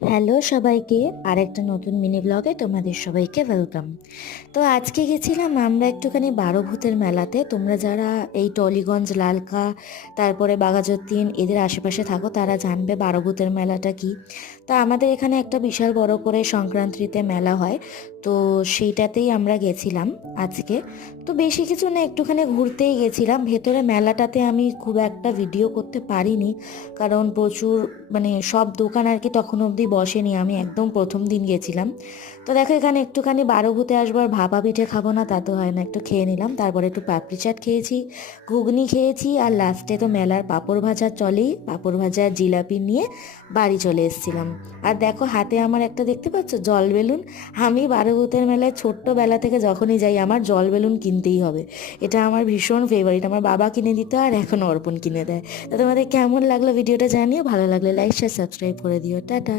Hello সবাইকে, আরেকটা নতুন মিনি ব্লগে তোমাদের সবাইকে ওয়েলকাম। তো আজকে গেছিলাম আমরা একটুখানি বারোভূতের মেলাতে। তোমরা যারা এই টলিগঞ্জ, লালকা, তারপরে বাঘাযতীন এদের আশেপাশে থাকো তারা জানবে বারোভূতের মেলাটা কি। তা আমাদের এখানে একটা বিশাল বড় করে সংক্রান্তিতে মেলা হয়, তো সেইটাতেই আমরা গেছিলাম আজকে। তো বেশি কিছু না, একটুখানি ঘুরতেই গেছিলাম। ভেতরে মেলাটাতে আমি খুব একটা ভিডিও করতে পারিনি, কারণ প্রচুর সব দোকান আর কি তখন অবধি বসেনি, আমি একদম প্রথম দিন গেছিলাম। তো দেখো এখানে একটুখানি বারোভূতে আসবার ভাপা পিঠে খাবো না তা তো হয় না, একটু খেয়ে নিলাম। তারপরে একটু পাপড়ি চাট খেয়েছি, ঘুগনি খেয়েছি, আর লাস্টে তো মেলার পাঁপড় ভাজা চলেই, পাঁপড় ভাজা আর জিলাপি নিয়ে বাড়ি চলে এসেছিলাম। আর দেখো হাতে আমার একটা দেখতে পাচ্ছ জল বেলুন। আমি বারোভূতের মেলায় ছোট্টবেলা থেকে যখনই যাই আমার জল বেলুন কিনতেই হবে, এটা আমার ভীষণ ফেভারিট। আমার বাবা কিনে দিত আর এখন অর্পণ কিনে দেয়। তো তোমাদের কেমন লাগলো ভিডিওটা জানিও, ভালো লাগলে লাইক শেয়ার সাবস্ক্রাইব করে দিও। টাটা।